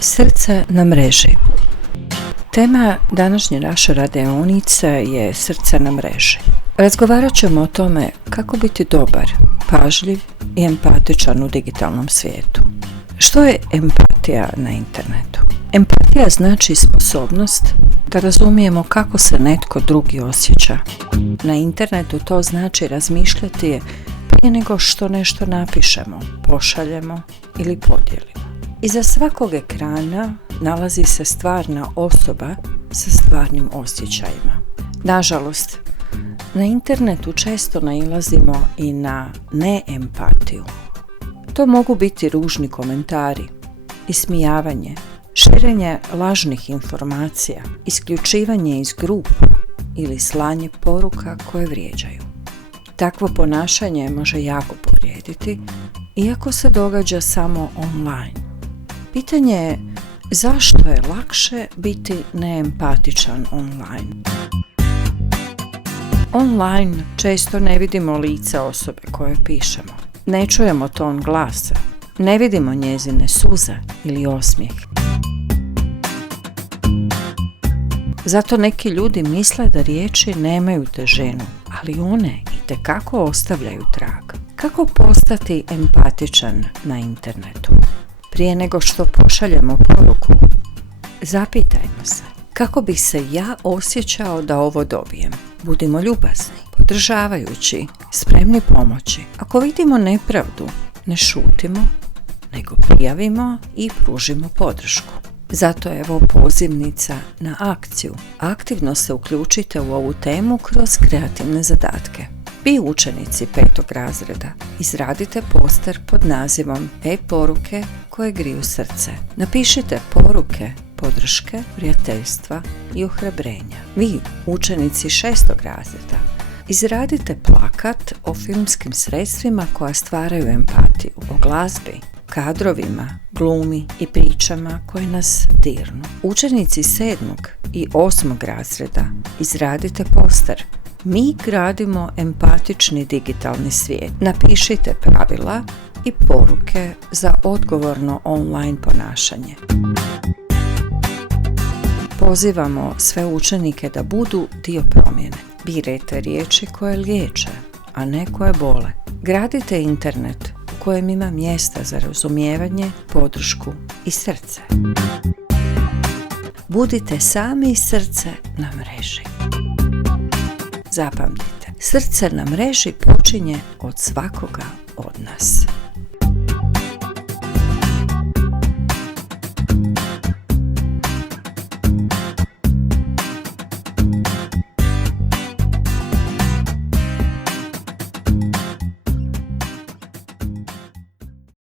Srce na mreži. Tema današnje naše radionice je srce na mreži. Razgovarat ćemo o tome kako biti dobar, pažljiv i empatičan u digitalnom svijetu. Što je empatija na internetu? Empatija znači sposobnost da razumijemo kako se netko drugi osjeća. Na internetu to znači razmišljati prije nego što nešto napišemo, pošaljemo ili podijelimo. Iza svakog ekrana nalazi se stvarna osoba sa stvarnim osjećajima. Nažalost, na internetu često nailazimo i na neempatiju. To mogu biti ružni komentari, ismijavanje, širenje lažnih informacija, isključivanje iz grupa ili slanje poruka koje vrijeđaju. Takvo ponašanje može jako povrijediti, iako se događa samo online. Pitanje je zašto je lakše biti neempatičan online. Online često ne vidimo lice osobe koje pišemo. Ne čujemo ton glasa, ne vidimo njezine suze ili osmijeh. Zato neki ljudi misle da riječi nemaju težinu, ali one itekako ostavljaju trag. Kako postati empatičan na internetu? Prije nego što pošaljemo poruku, zapitajmo se kako bih se ja osjećao da ovo dobijem. Budimo ljubazni, podržavajući, spremni pomoći. Ako vidimo nepravdu, ne šutimo, nego prijavimo i pružimo podršku. Zato je ovo pozivnica na akciju. Aktivno se uključite u ovu temu kroz kreativne zadatke. Vi učenici 5. razreda izradite poster pod nazivom E-poruke koje griju srce. Napišite poruke podrške, prijateljstva i ohrabrenja. Vi učenici 6. razreda izradite plakat o filmskim sredstvima koja stvaraju empatiju, o glazbi, kadrovima, glumi i pričama koje nas dirnu. Učenici 7. i 8. razreda izradite poster Mi gradimo empatični digitalni svijet. Napišite pravila i poruke za odgovorno online ponašanje. Pozivamo sve učenike da budu dio promjene. Birajte riječi koje liječe, a ne koje bole. Gradite internet u kojem ima mjesta za razumijevanje, podršku i srce. Budite sami srce na mreži. Zapamtite, srce na mreži počinje od svakoga od nas.